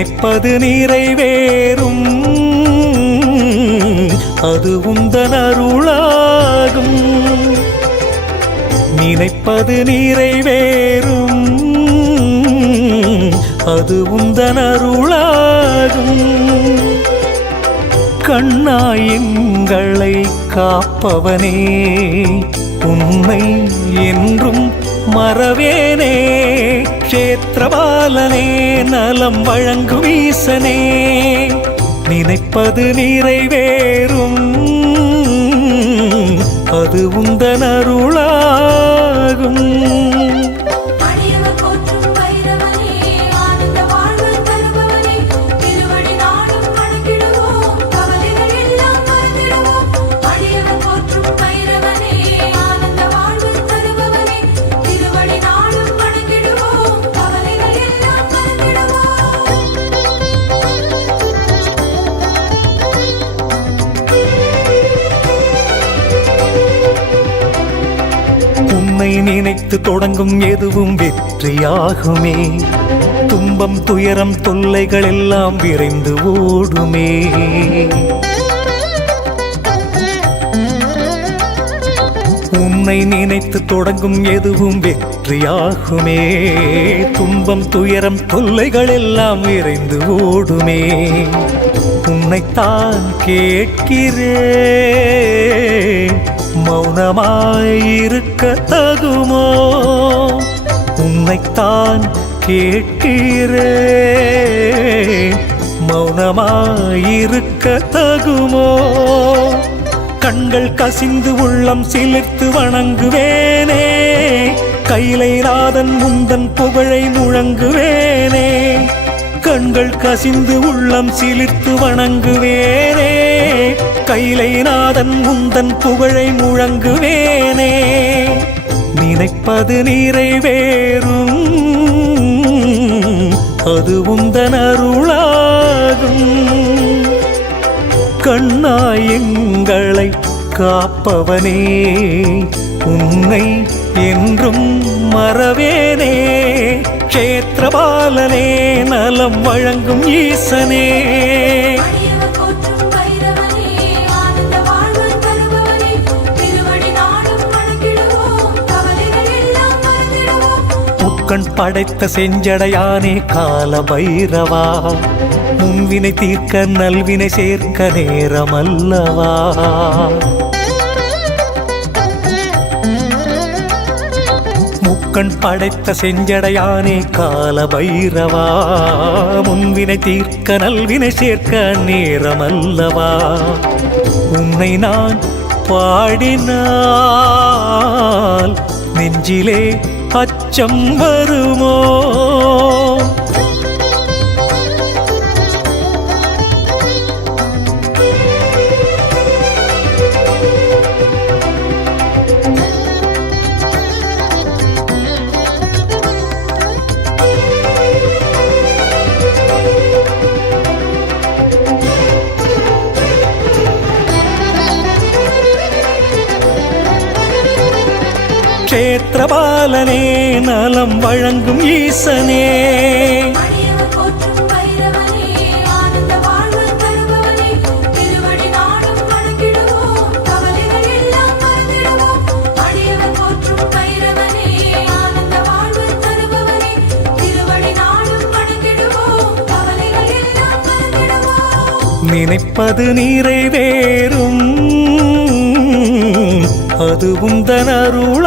நினைப்பது நிறைவேறும் அது உந்தன் அருளாகும். நினைப்பது நிறைவேறும் அது உந்தன் அருளாகும். கண்ணாய் எங்களை காப்பவனே உன்னை என்றும் மறவேனே. க்ஷேத்திரபாலனே நலம் வழங்கும் ஈசனே நினைப்பது நிறைவேறும் அது உந்தன் அருளாகும். நினைத்து தொடங்கும் எதுவும் வெற்றியாகுமே. துன்பம் துயரம் தொல்லைகள் எல்லாம் விரைந்து ஓடுமே. உன்னை நினைத்து தொடங்கும் எதுவும் வெற்றியாகுமே. துன்பம் துயரம் தொல்லைகள் எல்லாம் விரைந்து ஓடுமே. உன்னைத்தான் கேட்கிறேன் மௌனமாயிருக்க தகுமோ. உன்னைத்தான் கேட்கிறேன் மௌனமாயிருக்க தகுமோ. கண்கள் கசிந்து உள்ளம் சிலிர்த்து வணங்குவேனே. கைலைநாதன் உந்தன் புகழை முழங்குவேனே. கண்கள் கசிந்து உள்ளம் சிலிர்த்து வணங்குவேனே. கைலைநாதன் உந்தன் புகழை முழங்குவேனே. நினைப்பது நிறைவேறும் அது உந்தன் அருளாகும். கண்ணாய் எங்களை காப்பவனே உன்னை என்றும் மறவேனே. க்ஷேத்திரபாலனே நலம் வழங்கும் ஈசனே முக்கண் படைத்த செஞ்சடையானே கால பைரவா. முன்வினை தீர்க்க நல்வினை சேர்க்க நேரமல்லவா. முக்கண் படைத்த செஞ்சடையானே கால பைரவா. முன்வினை தீர்க்க நல்வினை சேர்க்க நேரமல்லவா. உன்னை நான் பாடினால் நெஞ்சிலே அச்சம் வருமோ. க்ஷேத்திரபாலனே நலம் வழங்கும் ஈசனே நினைப்பது நிறைவேறும் அது உந்தன் அருள்